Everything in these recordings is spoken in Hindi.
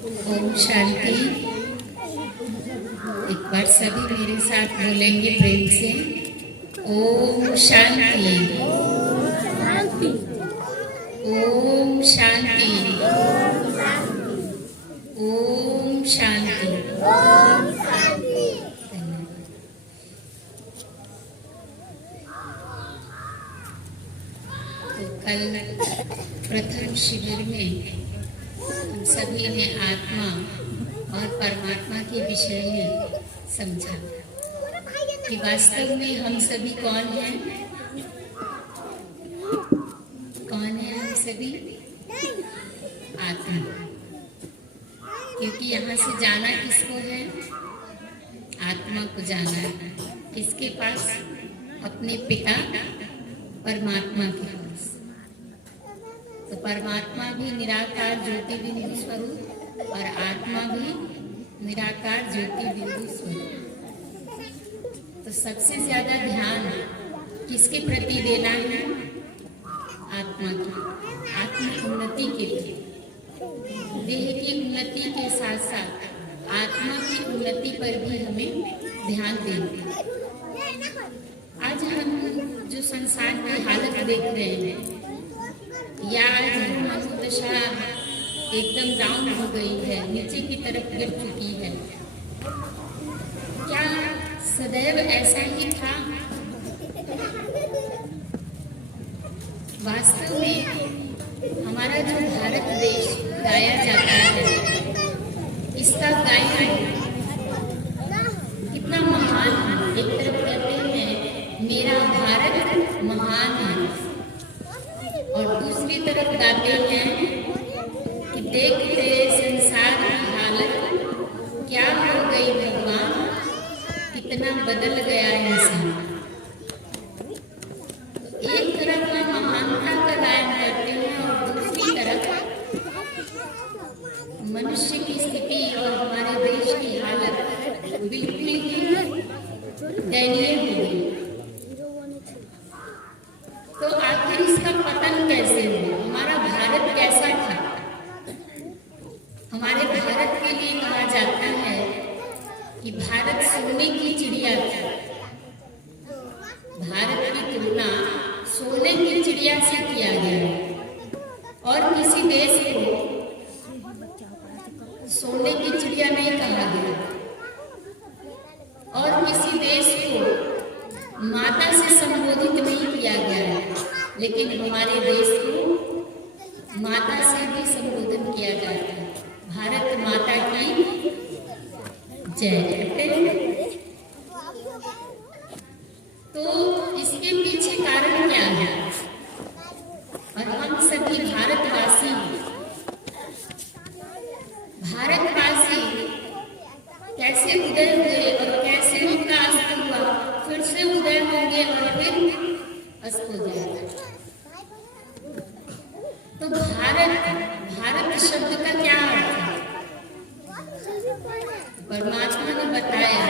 ओम शांति। एक बार सभी मेरे साथ बोलेंगे प्रेम से, ओम शांति। ओम शांति। ओम शांति। तो कल प्रथम शिविर में हम सभी ने आत्मा और परमात्मा के विषय में समझा कि वास्तव में हम सभी कौन हैं। कौन है हम सभी? आत्मा। क्योंकि यहाँ से जाना किसको है? आत्मा को जाना है। किसके पास? अपने पिता परमात्मा के पास। तो परमात्मा भी निराकार ज्योति बिंदु स्वरूप और आत्मा भी निराकार ज्योति बिंदु स्वरूप। तो सबसे ज्यादा ध्यान किसके प्रति देना है? आत्मा की, आत्म उन्नति के लिए। देह की उन्नति के साथ साथ आत्मा की उन्नति पर भी हमें ध्यान देना है। आज हम जो संसार की हालत देख रहे हैं, या मनोदशा एकदम डाउन हो गई है, नीचे की तरफ गिर चुकी है, क्या सदैव ऐसा ही था? वास्तव में हमारा जो भारत देश गाया जाता है, इसका गायन कितना महान है। एक तरफ कहते हैं मेरा भारत महान है, और दूसरी तरफ गाते हैं कि देखते संसार की हालत क्या हो गई भगवान, कितना बदल गया इंसान। तो एक तरफ में महानता का गायन करते हैं और दूसरी तरफ मनुष्य की स्थिति और हमारे देश की हालत बिल्कुल ही दयनीय हो गई। तो आखिर इसका पतन कैसे हुआ? हमारा भारत कैसा था? हमारे भारत के लिए कहा जाता है कि भारत सोने की चिड़िया था। भारत की तुलना सोने की चिड़िया से किया गया, और किसी देश को सोने की चिड़िया नहीं कहा गया, और किसी देश को माता से संबोधित नहीं किया गया है, लेकिन हमारे देश को माता से भी संबोधन किया जाता है। भारत माता की जय। तो इसके पीछे कारण क्या है? और हम सभी भारतवासी कैसे उदय हुए और कैसे उनका अस्त हुआ, फिर से उदय होंगे और फिर अस्त हो जाएगा। तो भारत शब्द का क्या अर्थ है? परमात्मा ने बताया।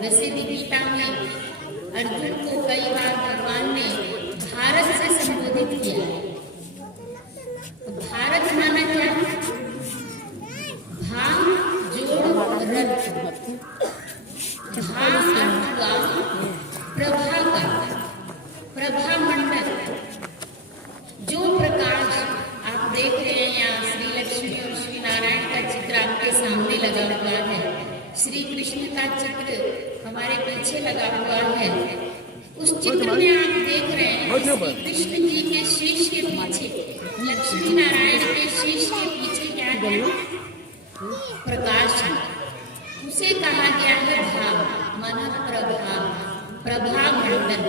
वैसे भी गीता में अर्जुन को कई बार भगवान ने भारत से संबोधित किया। तो भारत माना क्या? भा जोड़ रथ, भा प्रभा का, प्रभा मंडल। जो प्रकाश आप देख रहे हैं यहाँ, श्री लक्ष्मी और श्री नारायण का चित्र आपके सामने लगा हुआ है, श्री कृष्ण का चित्र हमारे पीछे लगा हुआ है। उस चित्र में आप देख रहे हैं श्री कृष्ण जी के शीश के पीछे, लक्ष्मी नारायण के शीश के पीछे क्या है? प्रकाश। उसे कहा गया है भाव, मन प्रभाव, प्रभा मंडल।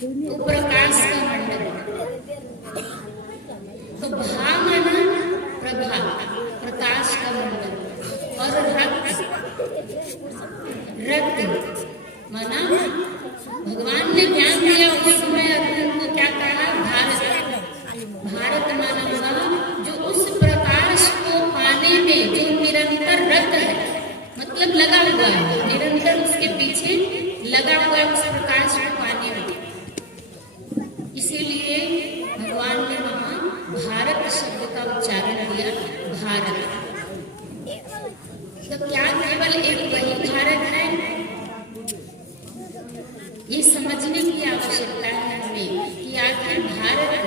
तो प्रकाश का मंडल। तो भा माना प्रभा, प्रकाश का मंडल, और रक्त माना भगवान ने ज्ञान दिया उस समय अर्जुन को क्या कहा? भारत। भारत माना हुआ जो उस प्रकाश को पाने में जो निरंतर रत है, मतलब लगा हुआ है, निरंतर उसके पीछे लगा हुआ उस प्रकाश को पाने में। इसीलिए भगवान ने वहां भारत शब्द का उच्चारण किया, भारत। तो क्या केवल एक वही भारत है? ये समझने की आवश्यकता है हमें कि आखिर भारत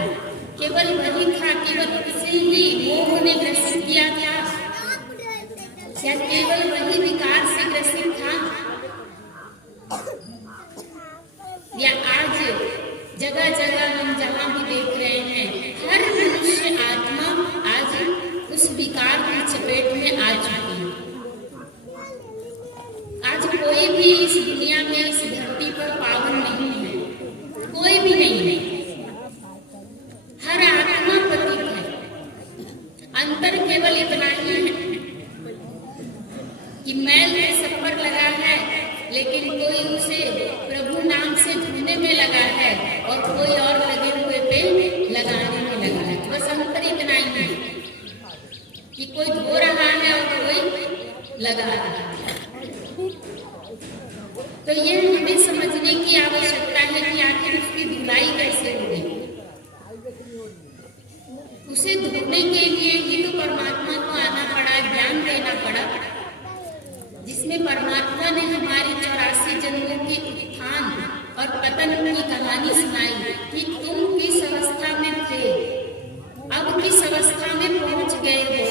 केवल वही था, केवल उसे ही मोह ने ग्रसित किया था? क्या केवल वही विकार से ग्रसित था? या आज जगह जगह हम जहाँ भी देख रहे हैं, हर मनुष्य आत्मा आज उस विकार की चपेट में आ चुकी है। आज कोई भी इस दुनिया में, इस धरती पर पावन नहीं है, कोई भी नहीं है। हर आत्मा पतित है। अंतर केवल इतना ही है कि मैल में सब पर लगा है, लेकिन कोई उसे प्रभु नाम से धोने में लगा है और कोई और लगे हुए पे लगाने में लगा है। बस अंतर इतना ही है कि कोई धो रहा है और कोई लगा रहा है। तो ये हमें समझने की आवश्यकता है कि आखिर उसकी धुलाई कैसे होगी। उसे धोने के लिए ही तो परमात्मा को आना पड़ा, ज्ञान देना पड़ा, जिसमें परमात्मा ने हमारी 84 जन्मों के उत्थान और पतन की कहानी सुनाई कि तुम किस अवस्था में थे, अब किस अवस्था में पहुंच गए हो।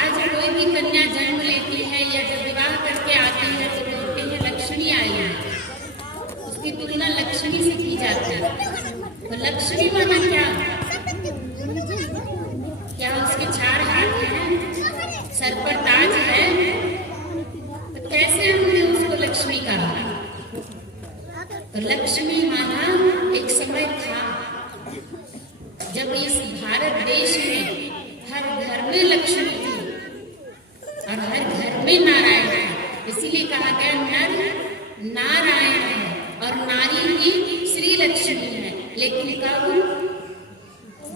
आज कोई भी कन्या जन्म लेती है या जब विवाह करके आती है तो कहते हैं लक्ष्मी आई है, उसकी तुलना लक्ष्मी से की जाती है। तो लक्ष्मी माना क्या? क्या उसके 4 हाथ हैं, सर पर ताज है? तो कैसे हमने उसको लक्ष्मी कहा? तो लक्ष्मी माना एक समय था जब इस भारत देश में हर घर में लक्ष्मी थी और हर घर में नारायण है। इसीलिए कहा गया नर नारायण है और नारी ही श्री लक्ष्मी है। लेकिन कब?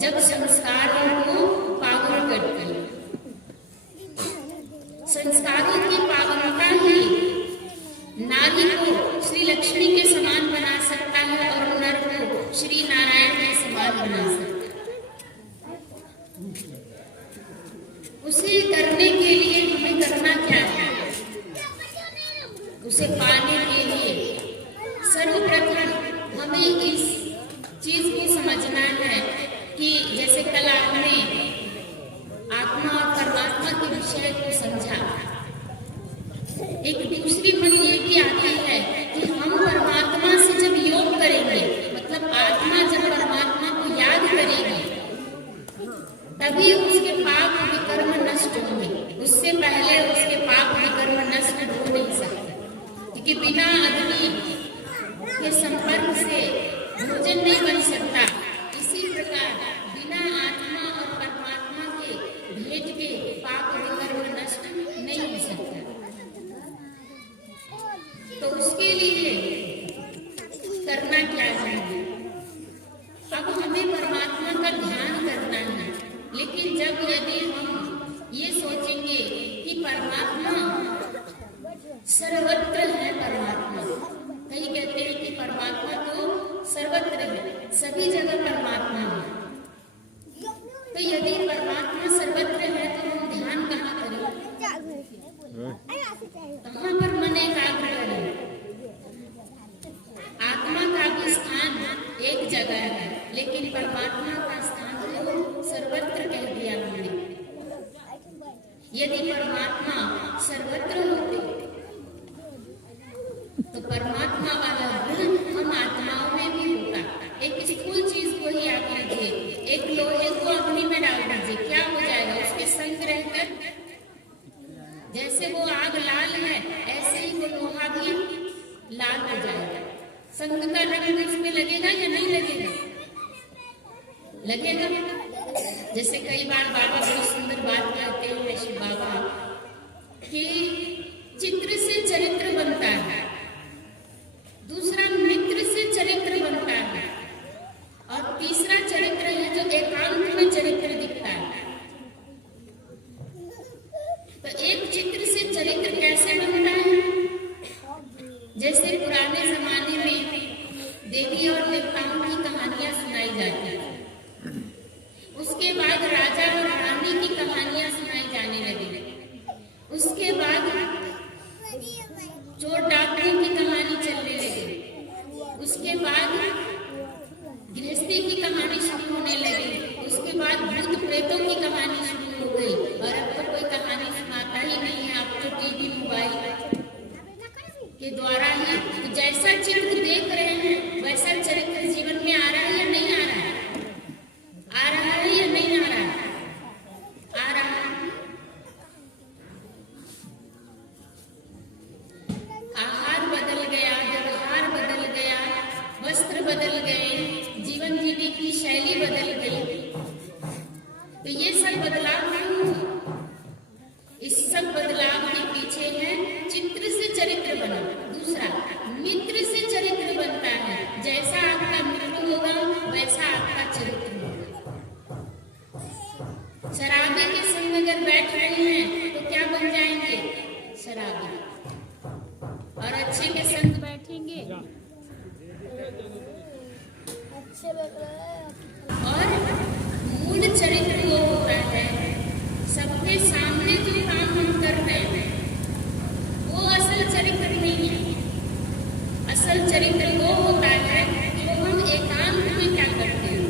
जब संस्कारों को पावन करती है। संस्कारों की पावनता ही नारी को श्री लक्ष्मी के समान बना सकता है और नर को श्री नारायण के समान बना सकता है। उसे करने के लिए हमें करना क्या है? उसे पाने के लिए सर्वप्रथम हमें इस चीज को समझना है कि जैसे कल आपने आत्मा और परमात्मा के विषय को समझा, एक दूसरी बात ये भी आती है कि हम परमात्मा से जब योग करेंगे, मतलब आत्मा जब परमात्मा को याद करेगी, तभी उसके पाप विकर्म नष्ट होंगे। उससे पहले उसके पाप विकर्म नष्ट हो नहीं सकते, क्योंकि बिना अग्नि के संपर्क से भोजन नहीं बन सकता। इसी प्रकार बिना आत्मा और परमात्मा के भेद के पाप विकर्म नष्ट नहीं हो सकता। तो उसके लिए करना क्या है? अब हमें परमात्मा का ध्यान करना है। लेकिन जब यदि हम ये सोचेंगे कि परमात्मा सर्वत्र है, परमात्मा कई कहते हैं कि परमात्मा तो सर्वत्र है, सभी जगह परमात्मा है। तो यदि परमात्मा सर्वत्र है तो हम ध्यान कहाँ करें? कहाँ पर मन एकाग्र करें? आत्मा का भी स्थान एक जगह है, लेकिन परमात्मा का स्थान तो सर्वत्र कह दिया हमने। यदि परमात्मा सर्वत्र होते तो परमात्मा वाला गुण हम आत्माओं में भी होता। एक स्थूल चीज को ही आप लीजिए, एक लोहे को अग्नि में डाल दीजिए, क्या हो जाएगा? उसके संग रहकर जैसे वो आग लाल है, ऐसे ही वो लोहा भी लाल हो जाएगा। संग का रंग उसमें लगेगा या नहीं लगेगा? लगेगा। जैसे कई बार बाबा बड़ी सुंदर बात कहते हैं शिव बाबा कि चित्र से चरित्र बनता है, दूसरा मित्र से चरित्र बनता है, और तीसरा चरित्र है जो एकांत में चरित्र दिखता है। तो एक चित्र से चरित्र कैसे बनता है? जैसे पुराने जमाने में देवी और देवताओं की कहानियां सुनाई जाती है, उसके बाद राजा और रानी की कहानियां सुनाई जाने लगी। बैठ रहे हैं तो क्या बन जाएंगे? शराबी। और अच्छे के संग बैठेंगे और मूल चरित्र वो होता है, सबके सामने जो काम हम कर रहे हैं वो असल चरित्र नहीं है। असल चरित्र वो होता है जो हम एकांत में क्या करते हैं,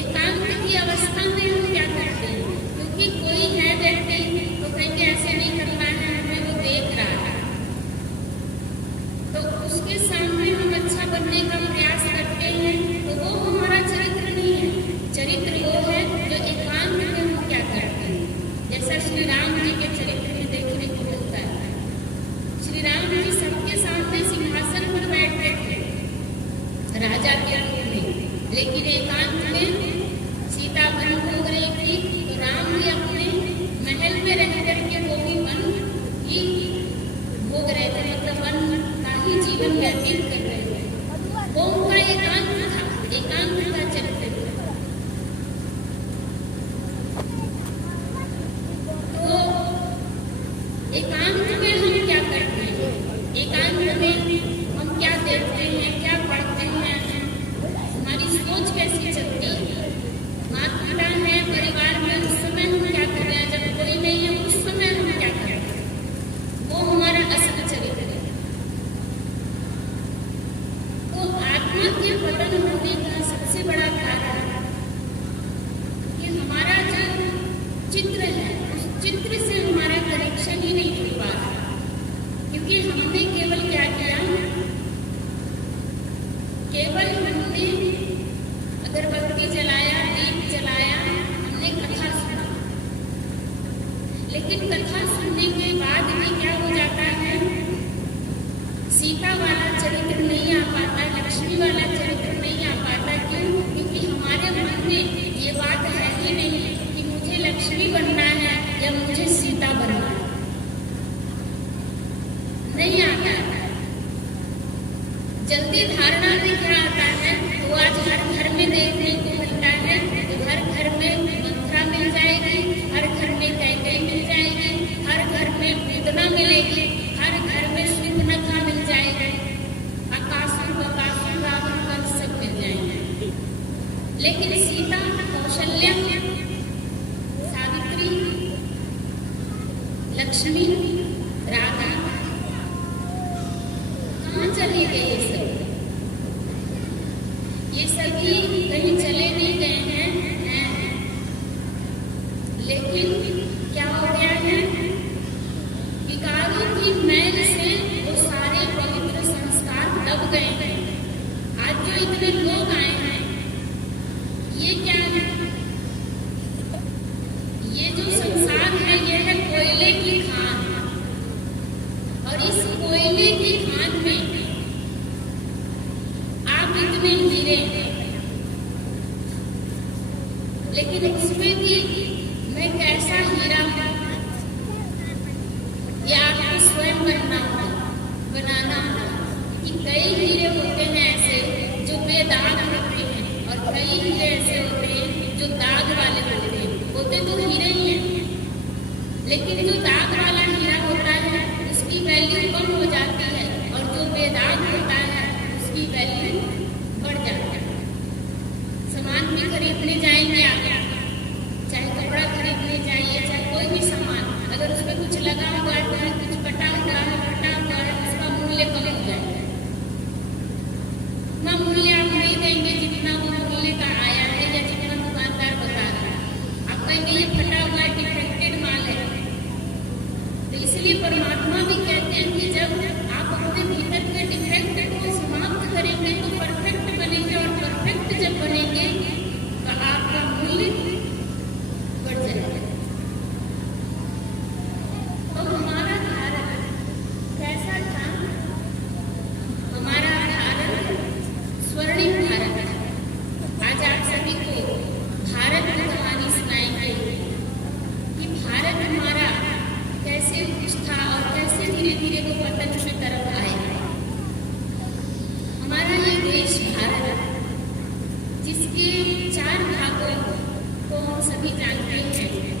एकांत की अवस्था में हम क्या करते हैं। क्योंकि कोई है व्यक्ति तो कहेंगे ऐसे नहीं करना है, हमें वो देख रहा है, तो उसके सामने हम अच्छा बनने का प्रयास करते हैं, तो वो हमारा चरित्र नहीं है। चरित्र वो है जो एकांत में हम क्या करते हैं। जैसा श्री राम जी के चरित्र में देखने को मिलता है, श्री राम जी सबके सामने सिंहासन पर बैठे थे राजा के रूप में, लेकिन एकांत में सीता वन भोग रही थी, तो राम जी अपने महल में रह करके वो भी वन ही भोग रहे थे, मतलब वन का ही जीवन व्यतीत कर रहे थे। वो उनका एकांत था, एकांत का चरित्र था। तो एकांत में हम क्या करते हैं, एकांत में हम क्या देखते हैं, क्या पढ़ते हैं, हमारी सोच कैसी चलती है। माता पिता है परिवार में, उस समय हम क्या कर रहे हैं, जब कोई नहीं है उस समय हम क्या कर रहे हैं, वो हमारा असल चरित्र है। तो आत्मा के पतन होने का सबसे बड़ा कारण कि हमारा जो चित्र है उस चित्र से हमारा कनेक्शन ही नहीं हो पा रहा, क्योंकि हमने केवल क्या किया, केवल हमने अगरबत्ती जलाया, दीप जलाया, हमने कथा सुना, लेकिन कथा सुनने के बाद भी क्या हो जाता है, सीता वाला चरित्र नहीं आ पाता, लक्ष्मी वाला चरित्र नहीं आ पाता। क्यों? क्योंकि हमारे मन में ये बात है ही नहीं कि मुझे लक्ष्मी बनना है या मुझे सीता बनना है, नहीं आता है। जल्दी धारणा में क्या आता है, तो आज हर घर में देखने को मिलता है, तो हर घर में मंत्रा मिल जाएगी, हर घर में कैकई मिल जाएगी, हर घर में वेदना मिलेगी, हर घर में श्रीनखा मिल जाएगी, आकाशुर बकासुर रावण कंस सब मिल जाएंगे। लेकिन सीता, कौशल्या, सावित्री, लक्ष्मी, राधा कहाँ चले गए? ये सभी कहीं चले नहीं गए हैं, लेकिन क्या हो गया है, विकारों की मैल से वो सारे पवित्र संस्कार दब गए हैं। आज जो इतने लोग आए हैं, ये क्या है, ये जो संसार है ये है कोयले की खान, और इस कोयले की खान में आप इतने हीरे हैं, लेकिन उसमें भी मैं कैसा हीरा हूं, ये आपको स्वयं बनाना होगा। कि कई हीरे होते हैं ऐसे जो बेदाग होते हैं, और कई हीरे ऐसे होते हैं जो दाग वाले होते हैं। होते तो हीरे ही हैं, लेकिन जो दाग वाला हीरा होता है उसकी वैल्यू कम हो जाती है, और जो बेदाग होता है उसकी वैल्यू बढ़ जाती है। सामान भी खरीदने जाएंगे आप, चाहे कपड़ा खरीदने जाइए, चाहे कोई भी सामान, अगर उसमें कुछ लगा हुआ है, कुछ कटा हुआ है, उसका मूल्य कम हो जाएगा। उतना मूल्य आप नहीं देंगे जितना वो मूल्य का आया है या जितना दुकानदार बता रहा है। आप कहेंगे ये फटा हुआ डिफेक्टेड माल है। तो इसलिए परमात्मा भी कहते हैं कि जब आप अपने भीतर के डिफेक्ट को समाप्त करेंगे तो परफेक्ट बनेंगे, और परफेक्ट जब बनेंगे तो आपका मूल्य बढ़ जाएगा। तो हमारा भारत कैसा था? हमारा भारत स्वर्णिम भारत है। आज आप सभी को भारत की कहानी सुनाएंगे कि भारत हमारा कैसे कुछ था और जानते हैं,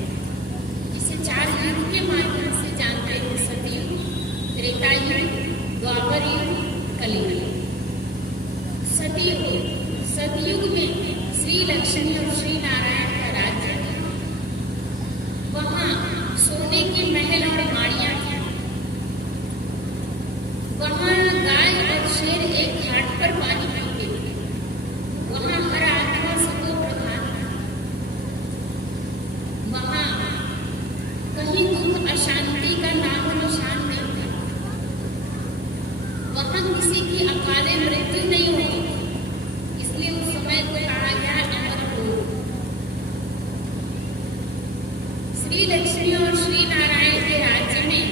जिसे 4 युग के माध्यम से जानते हैं, सतयुग, त्रेता युग, द्वापर युग, कलियुग। सतयुग में श्री लक्ष्मी और श्री नारायण का राज्य है। वहाँ सोने के महल और माड़ियाँ थी। वहाँ गाय और शेर एक घाट पर पानी पीते थे। वहाँ हर आत्मा सतो प्रधान था। वहाँ कहीं दुख अशांति का नाम निशान नहीं था। वहाँ किसी की अकाले मृत्यु नहीं होती, इसलिए उस समय को कहा गया अमरलोक। श्री लक्ष्मी और श्री नारायण के राज्य में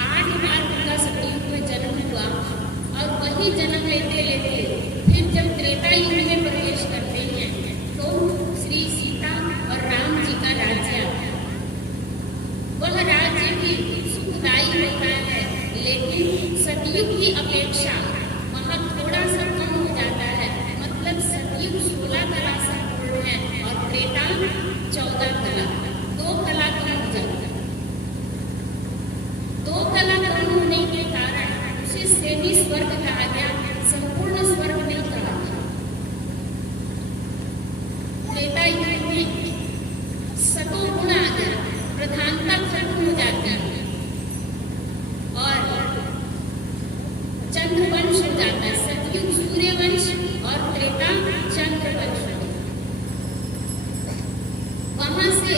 8 बार उनका सतयुग में जन्म हुआ और वही जन्म लेते लेते फिर जब त्रेता युग में प्रवेश करते हैं तो श्री सीता और राम जी का राज्य आता है। वह राज्य भी सुखदायी होता है, लेकिन सतयुग की अपेक्षा वहाँ थोड़ा सा कम हो जाता है। मतलब सतयुग 16 कला संपूर्ण है और त्रेता 14 कला, 2 कला कम हो जाता है। 2 कला कम होने के कारण उसे सेमी स्वर्ग कहा गया, संपूर्ण स्वर्ग नहीं कहा गया। त्रेता युग में सतो गुण आ गया, प्रधानता खत्म हो जाती है और चंद्रवंश हो जाता है। सतयुग सूर्यवंश और त्रेता चंद्रवंश। वहां से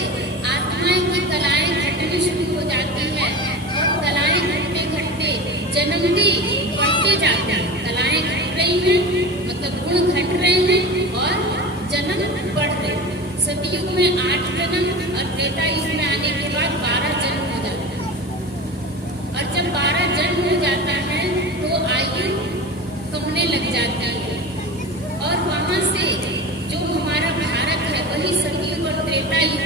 आत्माएं की कलाएं घटनी शुरू हो जाती है और कलाएं घटते घटते जन्म भी बढ़ते जाते हैं। कलाएं घट रही हैं, मतलब गुण घट रहे हैं और जन्म बढ़ रहे हैं। सतयुग में 8 जन्म और त्रेता युग में आने के बाद 12 जन्म हो जाता है। और जब 12 जन्म हो जाता है तो आयु कमने लग जाती है और वहां से जो हमारा भारत है वही सतयुग और त्रेता युग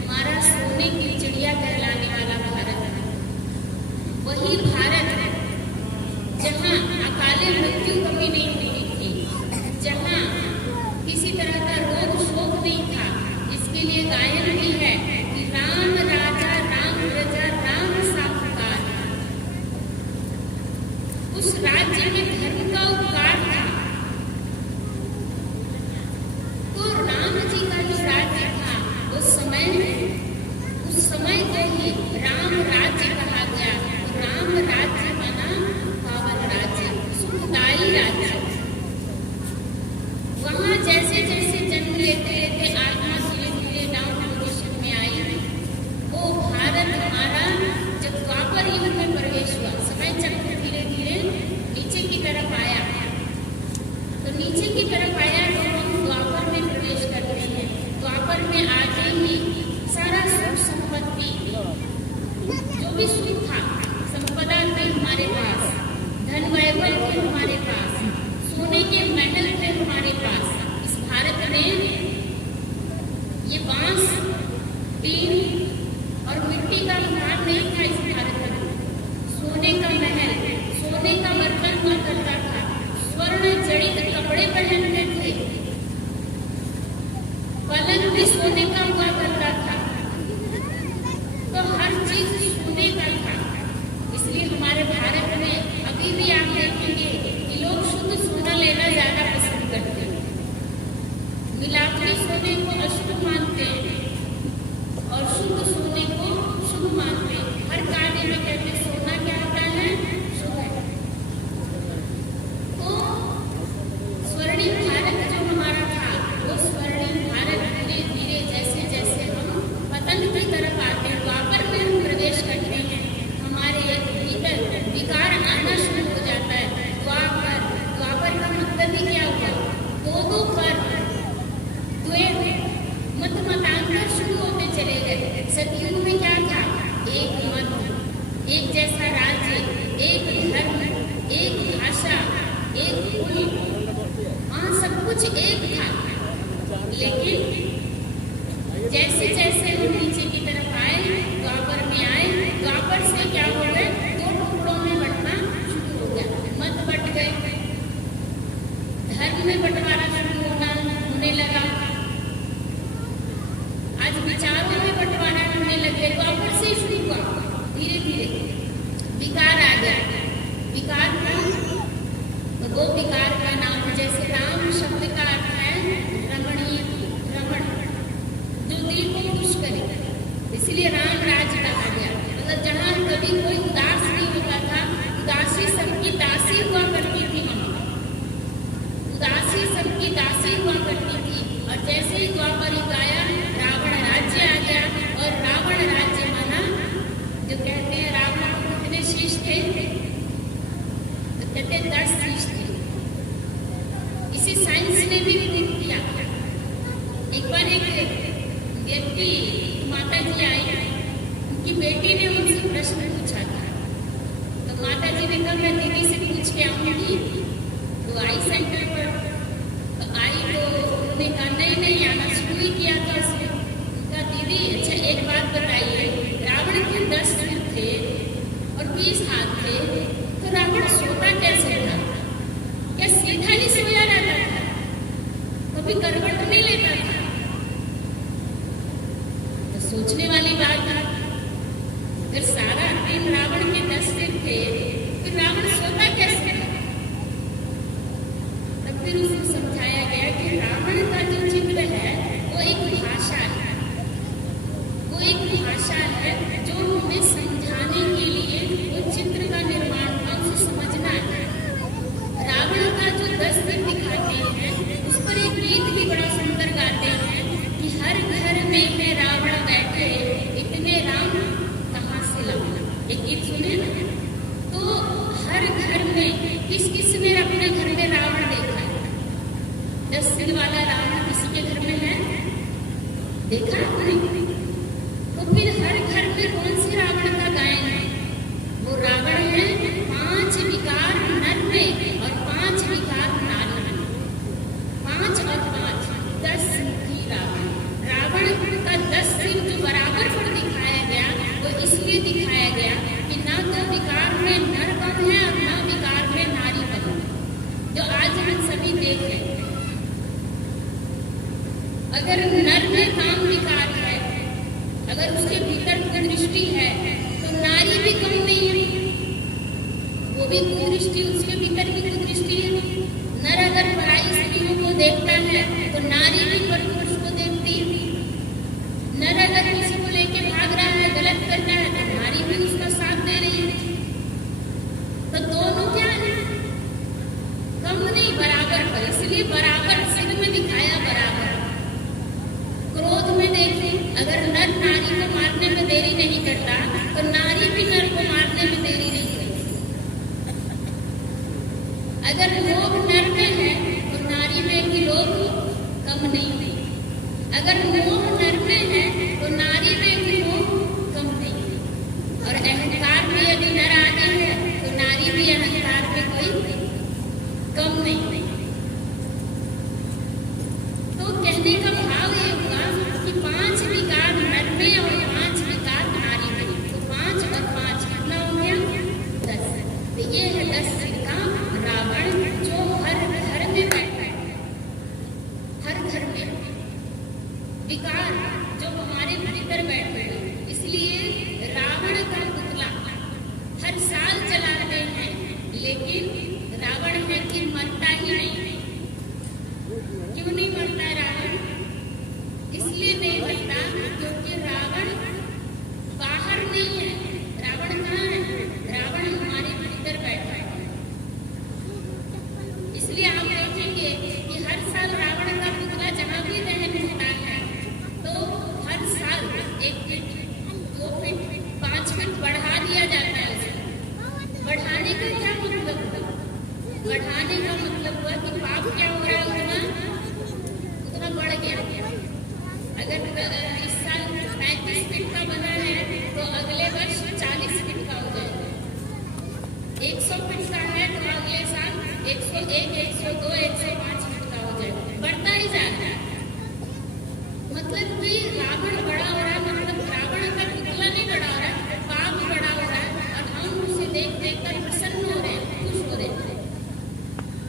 हमारा सोने की चिड़िया कहलाने वाला भारत है। वही भारत जहाँ अकाले मृत्यु कभी नहीं हुई थी, जहाँ किसी तरह का रोग शोक नहीं था। इसके लिए गायन भी है कि राम राजा राम प्रजा राम साक्षात्कार। उस राज्य में धर्म का उपकार था। तो राम जी का जो राज्य था उस समय को ही राम राज्य कहा गया। राम राज्य माना पावन राज्य, सुखदायी राज्य। वहाँ जैसे जैसे जन्म लेते लेते आत्मा धीरे धीरे डाउन पोजीशन में आई। वो भारत हमारा जब द्वापर युग में प्रवेश हुआ, समय चक्र धीरे धीरे नीचे की तरफ आया। तो नीचे की तरफ आया तो हम द्वापर में प्रवेश करते हैं। द्वापर में आते ही सारा सुख संपत्ति, जो भी सुख था, संपदा थी हमारे पास, धन वैभव थे हमारे पास, सोने के महल थे हमारे पास। इस भारत में ये बांस, टीन और मिट्टी का मकान नहीं था। इस भारत में सोने का महल, सोने का बर्तन हुआ करता था, स्वर्ण जड़ित कपड़े पहनते थे, पलंग भी सोने का हुआ करता था। तो हर चीज सोने का था। इसलिए हमारे भारत में अभी भी आप देखेंगे कि लोग शुद्ध सोना लेना ज्यादा पसंद करते हैं। मिलावटी सोने को अशुद्ध मानते हैं और शुद्ध सोने को शुभ मानते हैं। हर कार्य में कहते हैं सोना क्या होता है, शुभ है। तो स्वर्णिम भारत जो हमारा था, वो स्वर्णिम भारत धीरे धीरे जैसे विचारों में बंटवारा होने लगे। द्वापर से शुरू हुआ, धीरे धीरे विकार आ गया। विकार कौन? तो वो विकार का नाम जैसे राम शब्द का अर्थ है रमणीय, रमण, जो दिल को खुश करे, इसलिए राम राज्य कहा गया। मतलब जहाँ कभी कोई उदास नहीं होता था, उदासी सबकी दासी हुआ करती थी वहाँ, उदासी सबकी दासी हुआ करती थी। और जैसे ही द्वापर युग आया, रावण राज्य आ गया। और रावण राज्य माना, जो कहते हैं रावण को कितने शीश थे, तो कहते 10 शीश थे। इसी साइंस ने भी प्रूव किया। एक बार एक व्यक्ति, माता जी आई, उनकी बेटी ने उनसे प्रश्न पूछा था। तो माता जी ने कहा मैं दीदी से पूछ के आऊंगी। तो आई सेंटर पर, तो आई तो उन्होंने कहा नहीं आना शुरू ही किया था उसने। कहा दीदी अच्छा एक बात बताइए, रावण के 10 सिर थे और 20 हाथ थे, तो रावण सोता कैसे था? क्या सीधा ही सोया रहता था? कभी करवट नहीं लेता था? तो सोचने वाली बात है। फिर सारा दिन रावण के 10 सिर थे, फिर रावण सोता कैसे था? तब फिर उसको समझाया गया कि रावण का जो चित्र है वो एक भाषा है, वो एक भाषा है जो हमें समझाने के लिए वो चित्र का निर्माण हुआ, उसे समझना है। रावण का जो 10 सिर दिखाते हैं, उस पर एक गीत भी बड़ा सुंदर गाते हैं कि हर घर में है रावण बैठे, इतने राम कहाँ से लाऊं। एक गीत सुने ना, तो हर घर में किस किस ने अपने घर में रावण देखा है? 10 सिर वाला रावण किसी के घर में है? देखा आपने? तो फिर हर घर में कौन से रावण का गायन है? वो रावण है 5 विकार नर में और 5 विकार नारी में। 5 और 5 10 मुखी रावण। रावण का 10 सिर जो बराबर पर दिखाया गया, वो इसलिए दिखाया गया कि ना तो विकार में नर कम है और ना विकार में नारी कम है, जो आज हम सभी देख रहे हैं। अगर नर में काम विकार है, अगर उसके भीतर कुदृष्टि है, तो नारी भी कम नहीं है, वो भी कुदृष्टि, उसके भीतर भी कुदृष्टि है। नर अगर पराई स्त्रियों को देखता है तो नारी भी परपुरुष को देखती है। नर अगर किसी को लेके भाग रहा है, गलत करता है, तो नारी भी उसका साथ दे रही है। तो दोनों क्या है? कम नहीं, बराबर पर। इसलिए बराबर सिर में दिखाया बराबर। क्रोध में देखें, अगर नर नारी को मारने में देरी नहीं करता, तो नारी भी नर को मारने में देरी नहीं करती। अगर लोभ नर में है तो नारी में भी लोभ कम नहीं है। अगर मोह नर में है तो नारी में भी मोह कम नहीं है। और अहंकार भी यदि नर आदि है तो नारी भी अहंकार में कोई कम नहीं है। तो कहने का भाव ये हुआ कि 5 विकार नर में और 5 विकार नारी में। तो 5 और 5 कितना हो गया? 10। तो ये है 10 सिर का रावण, जो हर घर में बैठा है। हर घर में विकार जो हमारे भीतर बैठे हैं। इसलिए रावण का पुतला हर साल जलाते हैं, लेकिन रावण है कि मरता ही नहीं। क्यों नहीं मरता रावण? इसलिए नहीं मरता क्योंकि रावण बाहर नहीं है। रावण कहाँ है? रावण हमारे भीतर बैठा है। इसलिए आप देखेंगे कि हर साल रावण का पुतला जहाँ भी दहन होता है, तो हर साल 1 फीट, 2 फीट, 5 फीट बढ़ा दिया जाता है उसे। बढ़ाने का क्या मतलब हुआ? बढ़ाने का मतलब हुआ कि पाप क्या हो रहा है, उतना बढ़ गया। अगर इस साल 35 फीट का बना है तो अगले वर्ष 40 फीट का हो जाएगा। 100 फीट का है तो अगले साल 101, 102, 105 फीट का हो जाएगा। बढ़ता ही जाता है। मतलब कि रावण बड़ा हो रहा है, मतलब रावण का पुतला नहीं बड़ा हो रहा है, पाप बड़ा हो रहा है। और हम उसे देख देख कर प्रसन्न हो रहे हैं, खुश हो रहे हैं।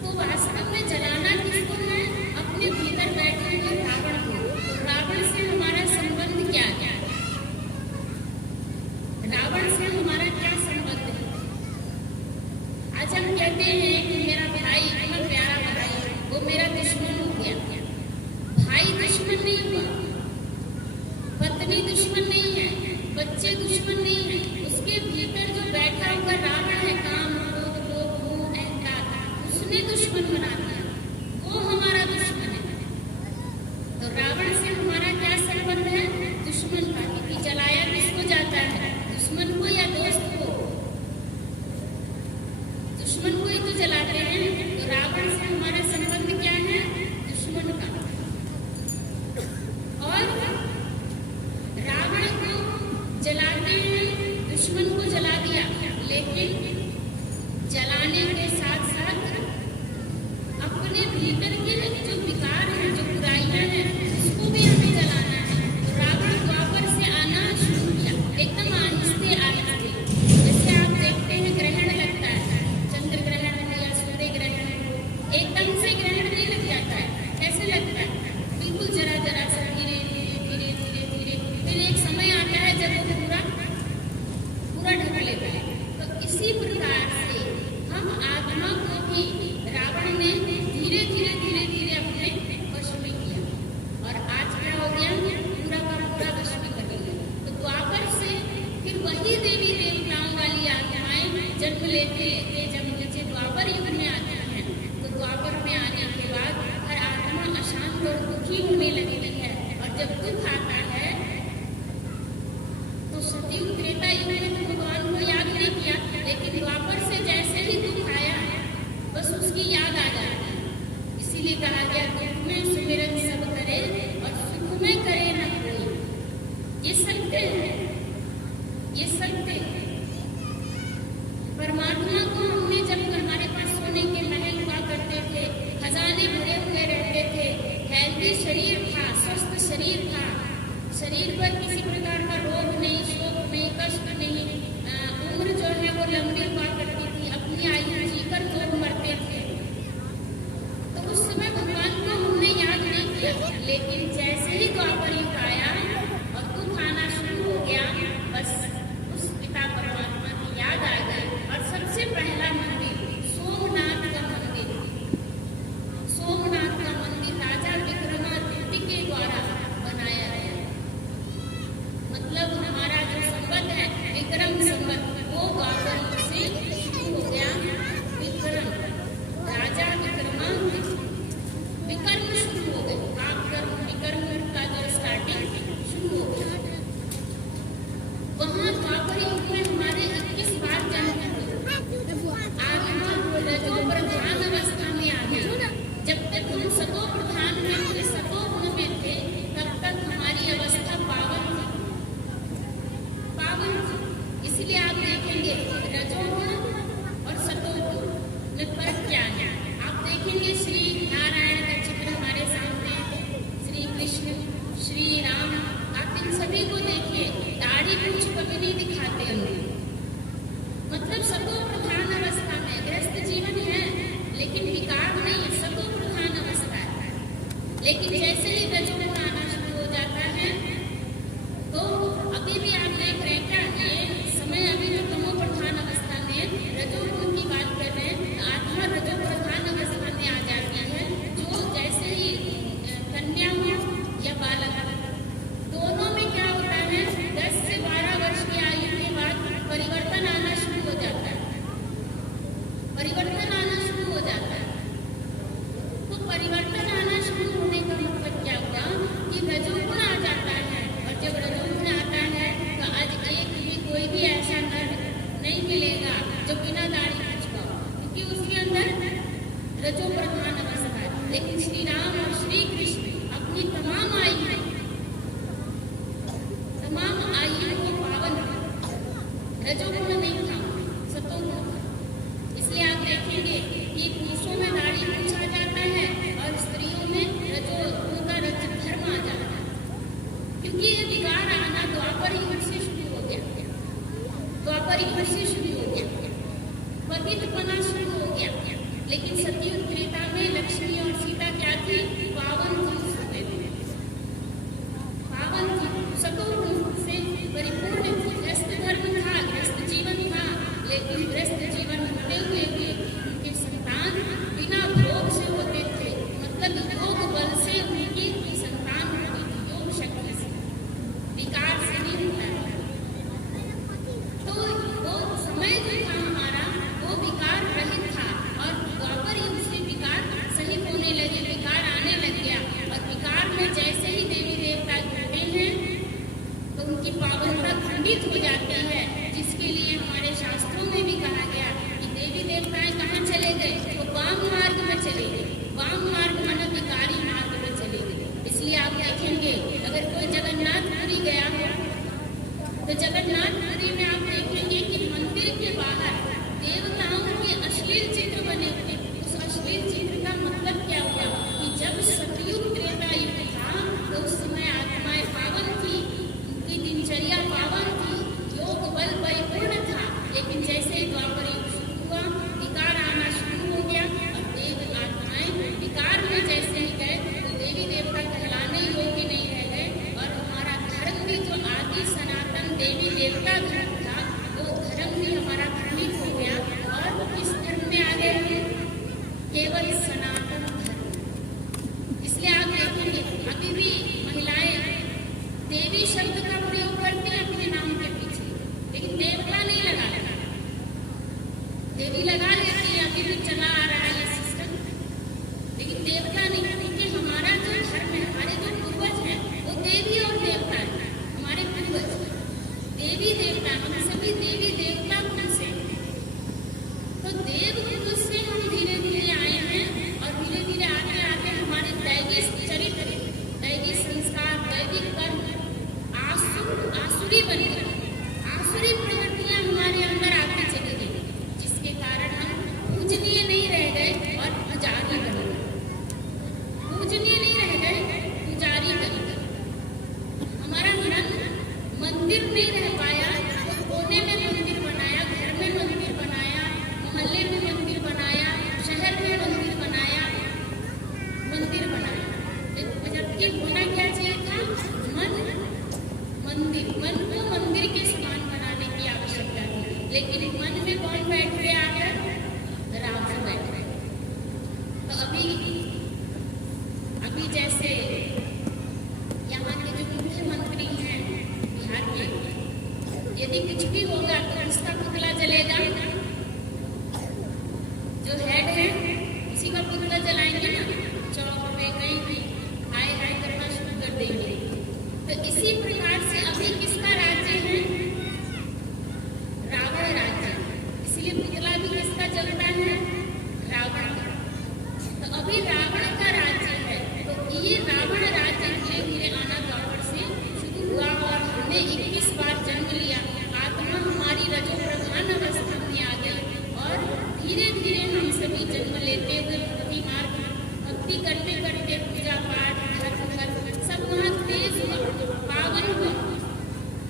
तो वास्तव में जलाना किसको है? पत्नी दुश्मन नहीं है, बच्चे दुश्मन नहीं है, उसके भीतर जो बैठा हुआ रावण है, काम क्रोध लोभ मोह अहंकार, उसने दुश्मन बना दिया, वो हमारा दुश्मन है। तो रावण से हमारा क्या संबंध है? दुश्मन का। क्योंकि जलाया किसको जाता है? दुश्मन को या दोस्त को? दुश्मन को ही तो जलाते हैं। तो रावण से हमारा संबंध क्या है? दुश्मन का। और रावण को जलाते हैं, दुश्मन को जला दिया, लेकिन जलाने के साथ साथ अपने भीतर के जो विकार हैं, जो बुराइयां हैं, उसको भी हमें जलाना है। तो रावण द्वापर से आना शुरू किया, एकदम आहिस्ते आहिस्ते। जैसे आप देखते हैं ग्रहण लगता है, चंद्र ग्रहण है या सूर्य ग्रहण है, एकदम से ग्रहण नहीं लग जाता है। कैसे लगता है? बिल्कुल जरा जरा सा, धीरे धीरे धीरे धीरे धीरे, फिर एक समय आता है जब वो पूरा ढक लेता है। तो इसी प्रकार से हम आत्मा को भी रावण ने धीरे धीरे धीरे धीरे अपने वश में किया, और आज क्या हो गया? पूरा का पूरा वश में कर लिया। तो द्वापर से फिर वही देवी देवताओं वाली आत्माएं जन्म लेते लेते जब नीचे द्वापर युग में आती हैं, तो द्वापर में आने के बाद हर आत्मा अशांत और दुखी होने लगती है। और जब दुख आता है तो सतयुग त्रेता युग में तो भगवान को याद नहीं किया, लेकिन द्वापर से जैसे ही दुख आया बस उसकी याद आ जाती है। इसीलिए कहा गया, दुख में सुमिरन सब करे और सुख में करे न कोई। ये सत्य है, ये सत्य है। परमात्मा को हमने जब हमारे पास सोने के महल हुआ करते थे, खजाने भरे हुए रहते थे, हेल्दी शरीर था, स्वस्थ शरीर था, शरीर पर किसी प्रकार का रोग नहीं, शोक नहीं, कष्ट नहीं, उम्र जो है वो लंबी हुआ करती थी, अपनी आयु जीकर लोग मरते थे। तो उस समय भगवान को हमने याद नहीं किया, लेकिन जैसे ही द्वापर युग आया और दुख आना शुरू हो गया, बस उस पिता परमात्मा की याद आ गई। और सबसे पहला मंदिर सोमनाथ का मंदिर, सोमनाथ का मंदिर राजा विक्रमादित्य के द्वारा बनाया गया। मतलब हमारा जो संवत है विक्रम संवत, वो द्वापर युग से शुरू हो गया। विक्रम, राजा विक्रमादित्य, विकर्म शुरू हो गए, विकर्म का जो स्टार्टिंग शुरू हो गया। वहाँ द्वापर युग में हमारे 21 बार जन्म हुए। आत्मा रजो प्रधान अवस्था में आ गई। जब तक हम सतो प्रधान में थे, सतो गुण में थे, तब तक हमारी अवस्था पावन थी, पावन थी। इसलिए आप देखेंगे रजोगुण और सतोगुण में फर्क क्या है। आप देखेंगे श्री नारायण का चित्र हमारे सामने, श्री कृष्ण, श्री राम, आप इन सभी को देखिए, दाढ़ी कुछ कभी नहीं दिखाते होंगे। मतलब सतो प्रधान अवस्था में ग्रस्त जीवन है, लेकिन विकार नहीं, सतो प्रधान अवस्था है। लेकिन जैसे ही रजोगुण आना शुरू हो जाता है, तो अभी भी आप देख रहे हैं क्या, ये समय अभी जो तमो प्रधान अवस्था में रजोगुण की बात कर रहे हैं, आत्मा रजो प्रधान अवस्था में आ जाती है। जो जैसे ही कन्या हो या बालक, दोनों में क्या होता है, 10 से 12 वर्ष की आयु के बाद परिवर्तन आना शुरू हो जाता है, परिवर्तन आना शुरू हो जाता है। तो परिवर्तन आना शुरू होने का मतलब क्या हुआ कि रजोगुण आ जाता है। और जब रजोगुण आता है तो आज एक भी कोई भी ऐसा नर नहीं मिलेगा जो बिना दाढ़ी मूंछ का हो, क्योंकि उसके अंदर रजो प्रधान अवस्था है। लेकिन श्री राम और श्री कृष्ण अपनी तमाम आयु को पावन, रजोगुण नहीं था, सतोगुण था। इसलिए आप देखेंगे कि पुरुषों में दाढ़ी मूंछ आ जाता है और स्त्रियों में रजोगुण का धर्म आ जाता है, क्योंकि ये विकार आना द्वापर युग से शुरू हो गया, द्वापर युग से शुरू हो गया, पतितपना शुरू हो गया। लेकिन सतयुग त्रेता में लक्ष्मी और सीता क्या थी? पावन थी, उस समय में पावन थी, सतोगुण से परिपूर्ण थी। ग्रस्त धर्म था, ग्रस्त जीवन था, लेकिन ग्रस्त जीवन होते हुए भी उनके संतान बिना भोग से होते थे। मतलब योग बल से उनकी संतान होती थी, योग शक्ति से। विकार उसकी पावनता खंडित हो जाती है, जिसके लिए हमारे शास्त्रों में भी कहा गया कि देवी देवताएं कहाँ चले गए, तो वाम मार्ग में चले गए। वाम मार्ग माना विकारी मार्ग में चले गए। इसलिए आप देखेंगे अगर कोई जगन्नाथपुरी गया हो तो जगन्नाथपुरी में आप देखेंगे कि मंदिर के बाहर देवताओं के अश्लील चित्र बने हुए। उस अश्लील चित्र का मतलब क्या हुआ कि जब सतयुग त्रेता युग था तो उस समय आत्माएं पावन थी, उनकी दिनचर्या पावन थी, योग बल परिपूर्ण था। लेकिन जैसे द्वापर युग शुरू हुआ, विकार आना शुरू हो गया और देव आत्माएं विकार में जैसे ही गए तो देवी देवता कहलाने योग्य नहीं रह गए। और हमारा धर्म भी जो आदि सनातन देवी देवता धर्म था, वो धर्म भी हमारा भ्रमित हो गया। और किस धर्म में आ गए हैं? केवल सनातन धर्म। इसलिए आप देखेंगे अभी भी महिलाएं देवी शब्द का प्रयोग करती हैं अपने नाम के पीछे, लेकिन देवता नहीं लगा लेती। देवी लगा लेती है, अभी भी चला आ रहा है ये सिस्टम, लेकिन देवता नहीं। क्योंकि हमारा जो धर्म है, हमारे जो पूर्वज हैं वो देवी और देवता है। हमारे पूर्वज देवी देवता, हम सभी देवी देवता कुल से। तो देव कुल से हम धीरे धीरे आए हैं और धीरे धीरे आगे आगे हमारे दैवी चरित्र, दैवी संस्कार, दैवी कर्म आसुरी बन गए। आसुरी प्रवृत्तियां हमारे अंदर आती चली गई, जिसके कारण हम पूजनीय नहीं रह गए और पुजारी बन गए। पूजनीय नहीं रह गए, पुजारी बन गए। हमारा मन मंदिर नहीं रह पाया तो कोने में मंदिर बनाया, घर में मंदिर बनाया, मोहल्ले में मंदिर बनाया, शहर में मंदिर बनाया, मंदिर बनाया। जबकि होना क्या चाहिए था? मंदिर, मन को मंदिर के समान बनाने की आवश्यकता थी। लेकिन मन में कौन बैठ गया आकर? रावण बैठ गए। तो अभी जैसे यहाँ के जो मुख्यमंत्री हैं बिहार में, यदि कुछ भी होगा तो उसका पुतला जलेगा। जो हेड है उसी का पुतला जलाएंगे ना, चौक पे कहीं भी हाय हाय करना शुरू कर देंगे। तो इसी प्रकार से अभी किसका राज्य है? रावण राज्य। इसलिए पुतला भी किसका जलता है? रावण का। तो अभी रावण का राज्य है। तो ये रावण राज्य धीरे धीरे आना द्वापर से शुरू हुआ और हमने 21 बार जन्म लिया। आत्मा हमारी रजो प्रधान अवस्था में आ गई और धीरे धीरे हम सभी जन्म लेते हुए भक्ति मार्ग, भक्ति करते करते पूजा पाठ सब वहाँ तेज हुआ, पावन हुआ।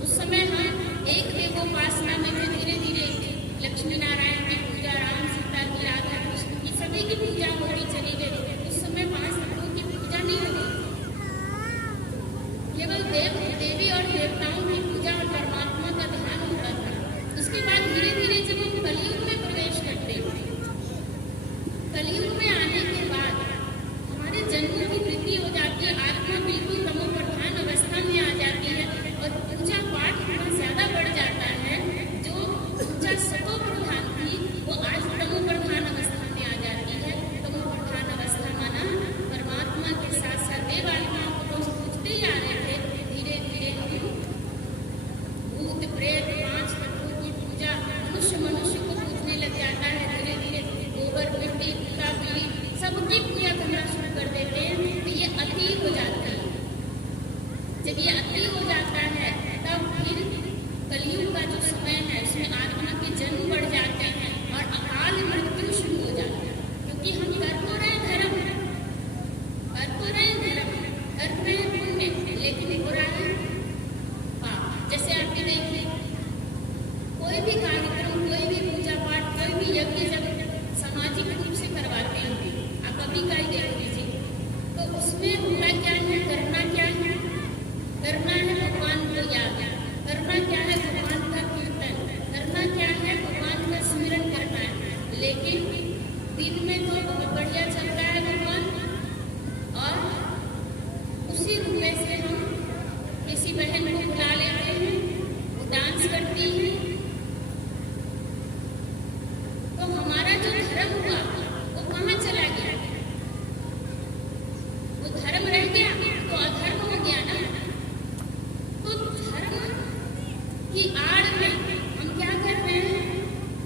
उस समय हम एक देवोपासना में भी धीरे धीरे लक्ष्मी नारायण की पूजा, राम सीता की, राधा कृष्ण की, सभी की पूजा होती चली गई। उस समय 5 तत्वों की पूजा नहीं होती, केवल देवी और देवताओं की पूजा और परमात्मा की आड़ में हम क्या कर रहे हैं?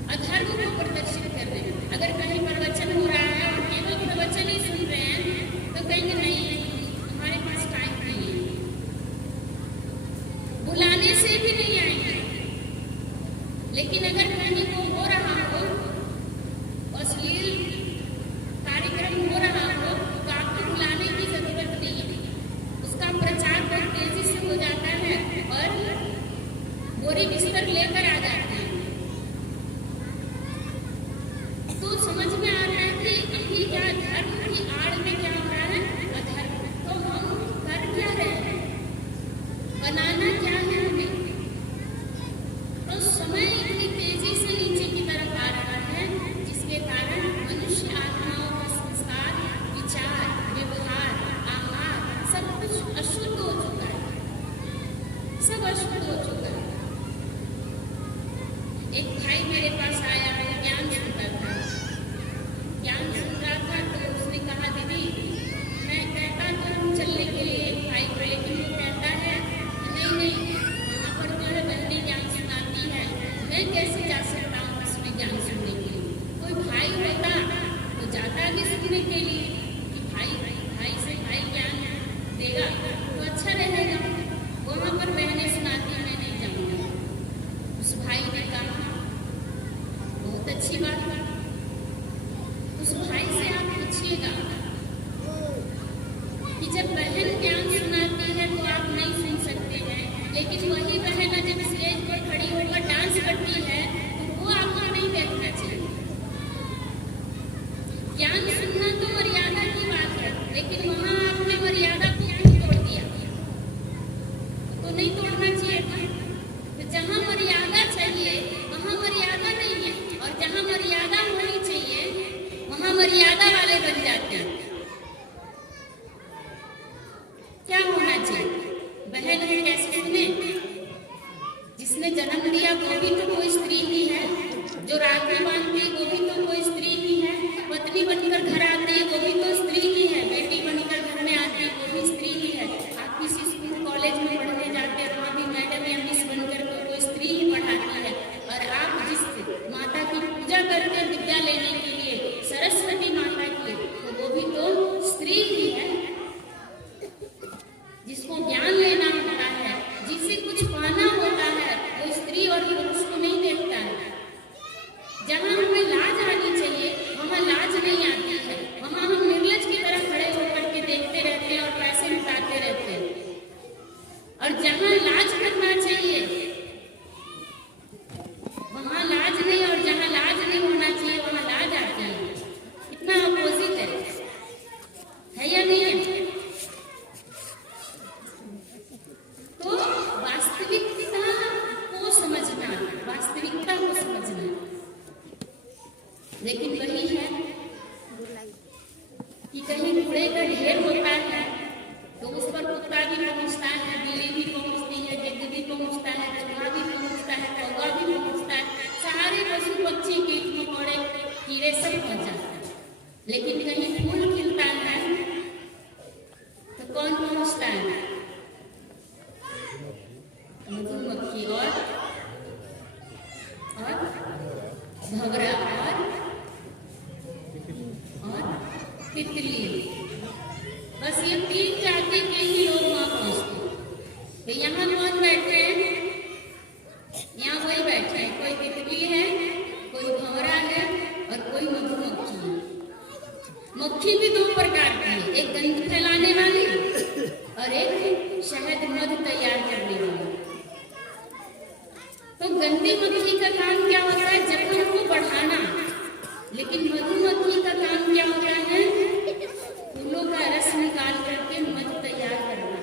अधर्म को प्रदर्शित कर रहे हैं। अगर कहीं प्रवचन हो रहा है और केवल प्रवचन ही सुन रहे हैं तो कहेंगे नहीं, हमारे पास टाइम नहीं है, बुलाने से भी नहीं आएंगे। लेकिन अगर कहीं को हो रहा हो, अश्लील कार्यक्रम हो रहा हो, तो आपको बुलाने की जरूरत नहीं है, उसका प्रचार बहुत तेजी से हो जाता है और बोरी बिस्तर लेकर आ जाते हैं। तो समझ में आ रहा है कि अभी क्या धर्म की आड़ में क्या हो रहा है? अधर्म। तो हम कर क्या रहे हैं? बनाना क्या है हमें? तो समय इतनी तेजी से नीचे की तरफ आ रहा है जिसके कारण मनुष्य आत्माओं का संस्कार, विचार, व्यवहार, आहार सब कुछ अशुद्ध हो चुका है, सब अशुद्ध हो चुका है। एक भाई मेरे पास आया, ज्ञान सुनता था, ज्ञान सुन रहा था। तो उसने कहा दीदी मैं कहता तो चलने के लिए एक भाई को, लेकिन वो कहता है नहीं नहीं, वहाँ पर जो है बहनी ज्ञान सुनाती है, मैं कैसे जा सकता हूँ उसमें ज्ञान सुनने के लिए? कोई भाई होता तो जाता भी सुनने के लिए कि भाई से भाई ज्ञान देगा तो अच्छा रहेगा। वहाँ पर बहनें सुनाती, मैं नहीं जाऊँगा। उस भाई ने कहा बहुत अच्छी बात है, उस भाई से आप पूछिएगा कि जब बहन ज्ञान सुनाती है तो आप नहीं सुन सकते हैं, लेकिन वही बहन जब स्टेज पर खड़ी होकर डांस करती है तो वो आपको नहीं देखना चाहिए। ज्ञान सुनना तो मर्यादा की बात है, लेकिन वहाँ आपने मर्यादा को तोड़ दिया, तो नहीं तोड़ना चाहिए था। तो जहाँ मर्यादा चाहिए वहाँ मर्यादा नहीं है, और जहाँ मर्यादा होनी चाहिए वहाँ मर्यादा वाले बन जाते हैं। क्या होना चाहिए? बहन है कैसे सुने? जिसने जन्म लिया वो भी तो कोई स्त्री ही है, जो राखी बांधती वो भी तो कोई स्त्री ही है, पत्नी बनकर घर आती है वो भी तो स्त्री ही है, बेटी बनकर घर में आती है वो भी स्त्री ही है। आप किसी स्कूल कॉलेज में पढ़ने जाते हैं, वहाँ भी मैडम या मिस बनकर कोई स्त्री ही पढ़ाती है। और आप जिस माता की पूजा करते हैं विद्या लेने के लिए, सरस्वती माता की, तो वो भी तो स्त्री ही है। जिसको ज्ञान लेना होता है, जिसे कुछ पाना होता है, वो स्त्री और पुरुष को नहीं देखता है। जहाँ हमें लाज आनी चाहिए वहाँ लाज नहीं आती है, वहाँ हम निर्लज की तरह खड़े होकर के देखते रहते हैं और पैसे लुटाते रहते हैं। और जहाँ लाज करना चाहिए वहाँ लाज नहीं, और जहाँ लाज नहीं होना चाहिए वहाँ लाज आती है। इतना अपोजिट है या नहीं है? तो वास्तविकता को समझना, वास्तविकता को समझना। लेकिन वही है कि कहीं कूड़े का ढेर होता है तो उस पर कुत्ता भी पहुंचता है, बिल्ली भी पहुंचती है, गिद्ध भी पहुंचता है, चूहा भी पहुंचता है, कौवा भी पहुंचता है, सारे पशु पक्षी कीट मकोड़े कीड़े सब पहुंच जाते हैं। लेकिन कहीं फूल खिलता है तो कौन पहुंचता है? मधुमक्खी और भंवरा और तितली। बस ये 3 जाति के ही लोग वहाँ पहुँचते हैं। तो यहाँ कौन बैठे हैं? यहाँ कोई बैठे हैं, कोई तितली है, कोई भंवरा है और कोई मधुमक्खी है। मक्खी भी 2 प्रकार की है, एक गंध फैलाने वाली और एक शहद मध तैयार करने वाली। तो गंदी मक्खी का काम क्या होता है? जख्म को बढ़ाना। लेकिन मधुमक्खी का काम क्या होता है? फूलों का रस निकाल करके मध तैयार करना।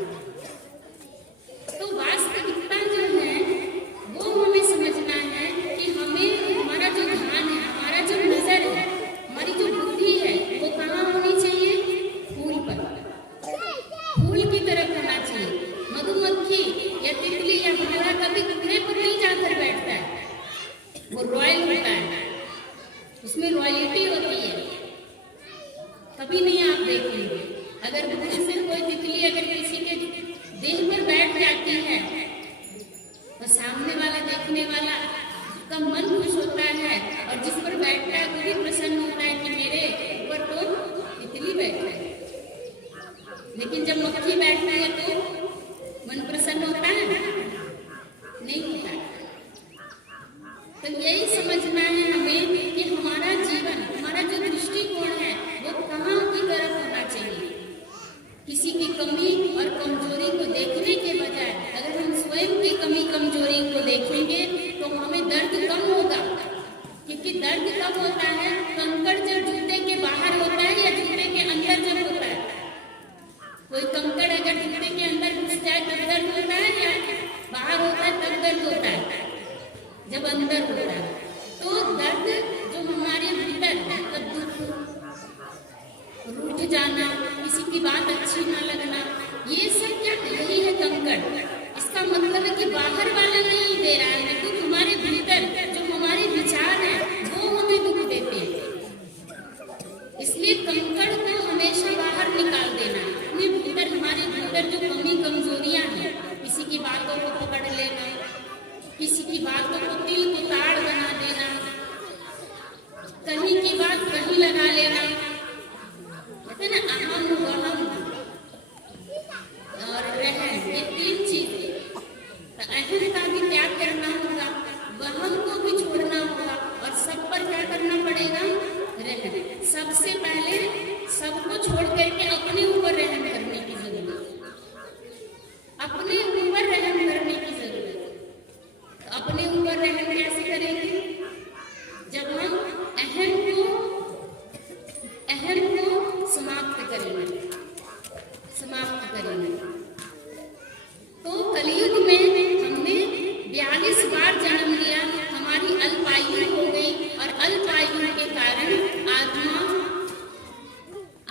तो वास्तविकता जो है वो हमें समझना है कि हमें हमारा जो ध्यान है, हमारा जो नजर है, हमारी जो बुद्धि है वो कहाँ होनी चाहिए? फूल पर, फूल की तरफ होना चाहिए। मधुमक्खी या तितली या भंवरा कभी कूड़े पर नहीं जाकर बैठता है, वो रॉयल होता है, उसमें रॉयल्टी होती है। कभी नहीं आप देखेंगे अगर दूर से कोई तितली अगर किसी के देह पर बैठ जाती है तो सामने वाला देखेंगे तो हमें दर्द कम होगा, क्योंकि दर्द कब होता है, कंकड़ जब जूते के बाहर होता है या जूते के अंदर जब होता है। कोई कंकड़ अगर जूते के अंदर घुस जाए तब दर्द होता है, या बाहर होता है तब दर्द होता है, जब अंदर होता है। तो दर्द जो हमारे भीतर मतलब रूठ जाना, किसी की बात अच्छी ना लगना, ये सब क्या यही है कंकड़। इसका मतलब है कि बाहर वाला नहीं दे रहा है, तो हमारे भीतर जो हमारे विचार है वो हमें दुख देते हैं। इसलिए कंकड़ को हमेशा बाहर निकाल देना है। अपने भीतर हमारे भीतर जो कमी कमजोरियां हैं, किसी की बातों को पकड़ लेना, किसी की बातों को तिल को ताड़ बना देना, कहीं की बात कहीं लगा लेना, कहते ना अहम वहम और रहम, ये तीन चीजें। तो अहम का भी त्याग करना होगा, वहम को भी छोड़ना होगा, और सब पर क्या करना पड़ेगा, रहम। सबसे पहले सबको छोड़ करके अपने ऊपर रहम करने की जरूरत है, अपने ऊपर रहम करने की जरूरत है। तो अपने ऊपर रहम कैसे करेंगे, जब हम अहम को समाप्त करेंगे। तो कलयुग में हमने 42 बार जन्म लिया, हमारी अल्पायु हो गई, और अल्पायु के कारण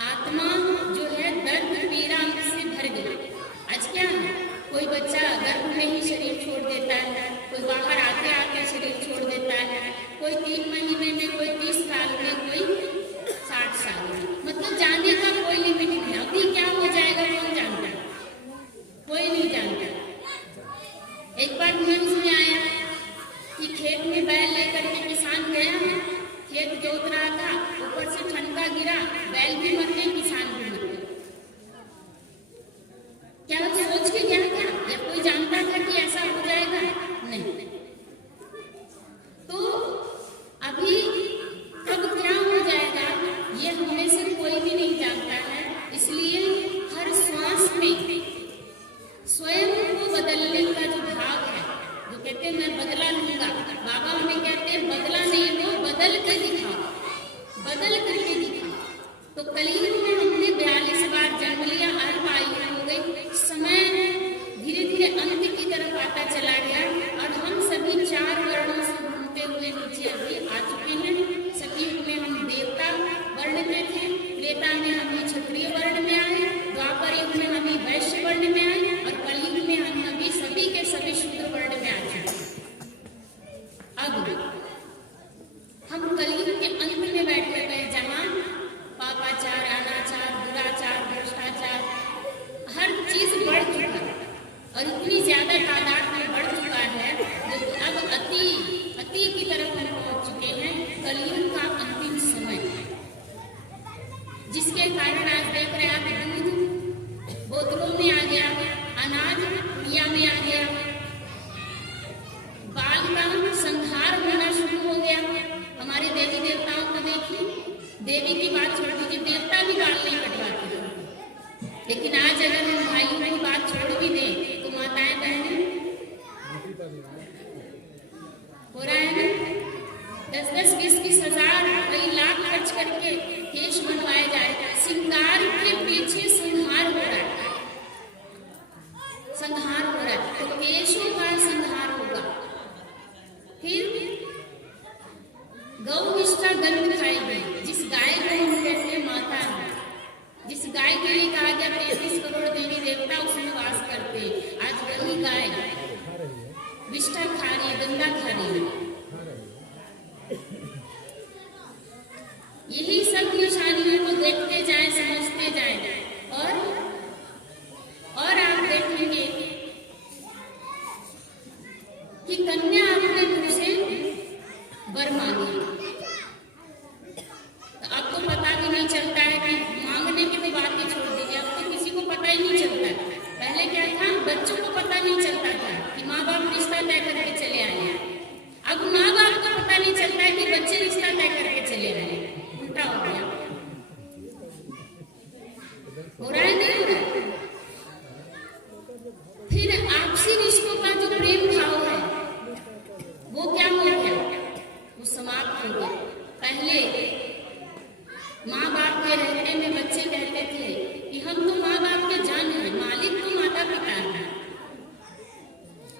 आत्मा जो है दर्द पीड़ा से भर गई। आज क्या है, कोई बच्चा गर्भ में ही शरीर छोड़ देता है, कोई बाहर आते आते शरीर छोड़ देता है, कोई 3 महीने में, कोई 30 साल में, कोई 60 साल में। मतलब जाने का कोई लिमिट नहीं। अभी क्या हो जाएगा कौन जानता है, कोई नहीं जानता। एक बार न्यूज में आया कि खेत में बैल लेकर के किसान गया, खेत जोत रहा था, ऊपर से ठंडा गिरा, बैल भी मर गए, किसान भी मर गए। क्या सोच के गया क्या, या कोई जानता था कि ऐसा हो जाएगा? नहीं। तो अभी अब क्या हो जाएगा ये हमें से कोई भी नहीं जानता है। इसलिए हर श्वास में स्वयं को बदलने का जो भाव है, जो कहते हैं मैं बदला लूंगा, बाबा हमें कहते हैं बदला नहीं लो, बदल कर दिखाओ, बदल करके दिखाओ। तो कलयुग में हमने 42 बार जन्म लिया, अल्पायु हो गई, समय धीरे धीरे अंत की तरफ आता चला गया, और हम सभी 4 वर्णों से घूमते हुए नीचे अभी आ चुके हैं। सतयुग में हम देवता वर्ण में थे, त्रेता में हम क्षत्रिय वर्ण में आए, द्वापर युग में हम वैश्य वर्ण में आए, और कलयुग में हम अभी सभी के सभी शूद्र वर्ण में आ चुके हैं। अब हम कलयुग के अंत में बैठे हुए, जहाँ पापाचार, अनाचार, दुराचार, भ्रष्टाचार, हर चीज बढ़ चुका है, और इतनी ज्यादा तादाद में बढ़ चुका है जो अब अति की तरफ हम पहुंच चुके हैं। कलयुग का अंतिम समय, जिसके कारण आज देख रहे हैं आप, दूध बोतलों में आ गया, अनाज पुड़िया में आ गया, बाल का संहार होना शुरू हो गया। हमारे देवी देवताओं को देखिए, देवी की बात छोड़ दीजिए, देवता भी बाल नहीं कटवाते। लेकिन आज अगर हम भाइयों की बात छोड़ भी दें तो माताएं बहनें हो रहा है ना, 10-10, 20-20 हजार, कई लाख खर्च करके केश बनवाए जाए, श्रृंगार के पीछे संहार हो रहा है, संहार हो रहा है। तो केशों का संहार होगा। फिर गौ निष्ठा गंध खाएगी, जिस गाय को हम कहते हैं माता है, जिस गाय के लिए कहा गया 33 करोड़ देवी देवता उसमें वास करते, आज वही गाय विष्ठा खा रही है, गंगा खा रही है। यही सब निशानियों को देखते जाए, समझते जाए, और आप देखेंगे कि कन्या अपने मुंह से वर मांगी, तो आपको पता भी नहीं चलता है कि मांगने की तो बात ही छोड़ दीजिए, अब तो किसी को पता ही नहीं चलता है। पहले क्या था, बच्चों को पता नहीं चलता था कि माँ बाप रिश्ता तय करके चले आए हैं, अब माँ बाप को पता नहीं चलता है कि बच्चे रिश्ता तय करके चले आए हैं। उल्टा हो गया, हो रहा है नहीं हो रहा। फिर आपसी रिश्तों का जो प्रेम भाव है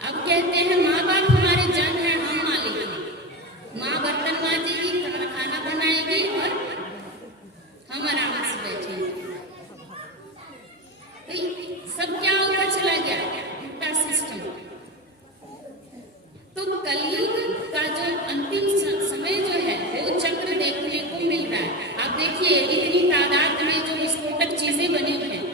अब कहते हैं माँ बाप हमारे जन है, हम मालिक हैं। माँ बर्तन माजेगी, खाना बनाएगी और हम आराम से बैठेंगे। तो सब क्या होता चला गया, उल्टा सिस्टम। तो कलयुग का जो अंतिम समय जो है वो चक्र देखने को मिल रहा है। आप देखिए इतनी तादाद में जो विस्फोटक चीजें बनी हैं,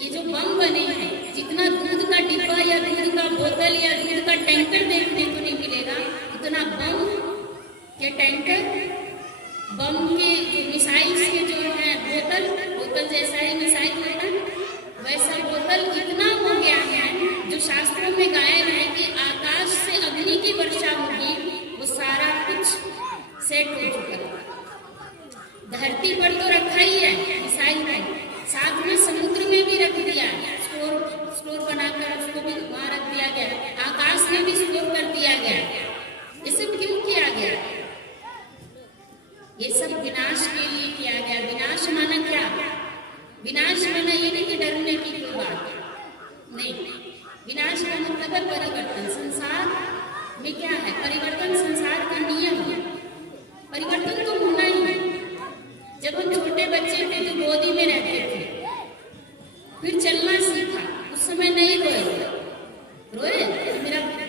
ये जो बम बने हैं, जितना दूध का डिब्बा या दूध का बोतल या दूध का टैंकर देखने को नहीं मिलेगा, उतना बम के टैंकर, बम के जो मिसाइल्स के जो है बोतल जैसा ही मिसाइल होता है, वैसा बोतल इतना हो गया है जो शास्त्रों में गायन है कि आकाश से अग्नि की वर्षा होगी, वो सारा कुछ सेट हो चुका है। धरती पर तो रखा ही है मिसाइल में, साथ में समुद्र में भी रख दिया, स्टोर बनाकर उसको भी वहां रख दिया गया, आकाश में भी स्टोर कर दिया गया। ये सब क्यों किया गया? ये सब विनाश के लिए किया गया। विनाश माना क्या? विनाश माना ये नहीं कि डरने की कोई बात नहीं, विनाश का मतलब है परिवर्तन। संसार में क्या है? परिवर्तन संसार का नियम है, परिवर्तन तो होना ही है। जब हम छोटे बच्चे थे तो गोदी में रहते थे, फिर चलना सीखा, उस समय नहीं रोए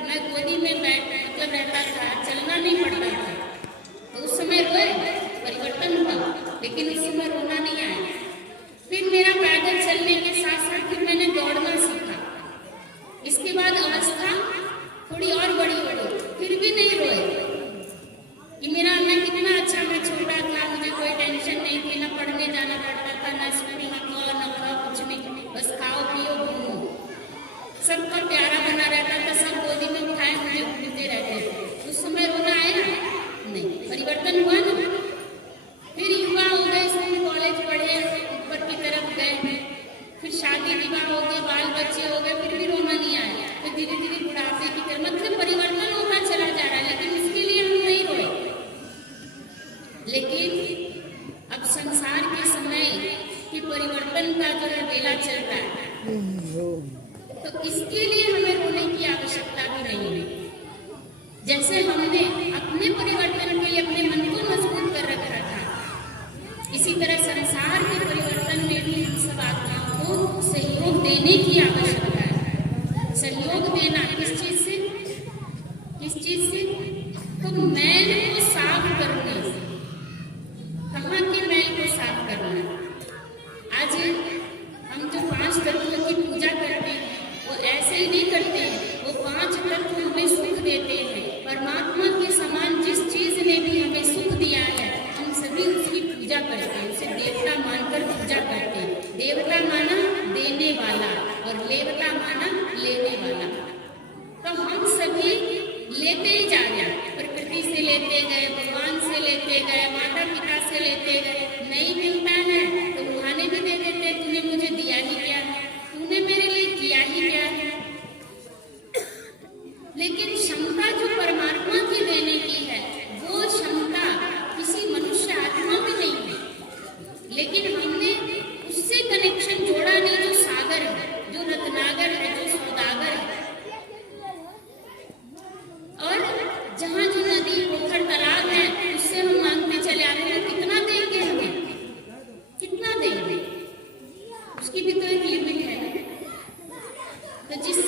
मैं गोदी में मतलब रहता था, चलना नहीं पड़ता था, तो उस समय रोए, परिवर्तन हुआ, लेकिन उस समय रोना नहीं आया। फिर मेरा पैदल चलने के साथ साथ फिर मैंने दौड़ना सीखा, इसके बाद अवस्था थोड़ी और बड़ी हो गई, फिर भी नहीं रोए कि मैं कितना अच्छा, मैं छोटा था, मुझे कोई टेंशन नहीं थी, ना पढ़ने जाना पड़ता था, ना स्कूल ना कुछ नहीं, बस खाओ पियो घूमो, सबका प्यारा बना रहता था, सब गोदी में उठाए मुझे घूमते रहते थे। उस समय रोना आया नहीं, परिवर्तन हुआ ना। फिर युवा हो गए, स्कूल कॉलेज पढ़े, ऊपर की तरफ गए, फिर शादी विवाह हो गए, बाल बच्चे हो गए, फिर भी रोना नहीं आया। फिर धीरे धीरे बुढ़ापे की तरफ, मतलब परिवर्तन होता चला जा रहा है, लेकिन उसके लिए हम नहीं रोए। लेकिन अब संसार के समय की परिवर्तन का जो है वेला चल रहा है, तो इसके लिए हमें रोने की आवश्यकता भी नहीं है। जैसे हमने अपने परिवर्तन के लिए अपने मन को मजबूत कर रखा था, इसी तरह संसार के परिवर्तन में भी हम सब आत्माओं को सहयोग देने की आवश्यकता है। सहयोग देना किस चीज से? तो मैल को साफ करने से। कहाँ के मैल को साफ करना? आज हम जो 5 तत्वों की पूजा करते हैं वो ऐसे ही नहीं करते हैं, वो 5 तत्व हमें सुख देते हैं। परमात्मा के समान जिस चीज ने भी हमें सुख दिया है, हम सभी उसकी पूजा करते हैं, उसे देवता मानकर पूजा करते हैं। देवता माना देने वाला और लेवता माना लेने वाला। तो हम सभी लेते ही जा रहे हैं, प्रकृति से लेते गए, भगवान से लेते गए, माता पिता से लेते गए। नहीं मिलता है तो उन्होंने भी दे देते, तूने मुझे दिया ही क्या है, तूने मेरे लिए किया ही क्या है। लेकिन क्षमता जो परमात्मा की देने की है, वो क्षमता किसी मनुष्य आत्मा में नहीं है, लेकिन हमने उससे कनेक्शन जोड़ा नहीं जो सागर है, जो रत्नागर है, जो सौदागर है। और जहाँ जो नदी पोखर तालाब है, उससे हम मांगते चले आ रहे हैं, कितना देंगे हमें, कितना देंगे, उसकी भी तो एक लिमिट है ना। तो जिस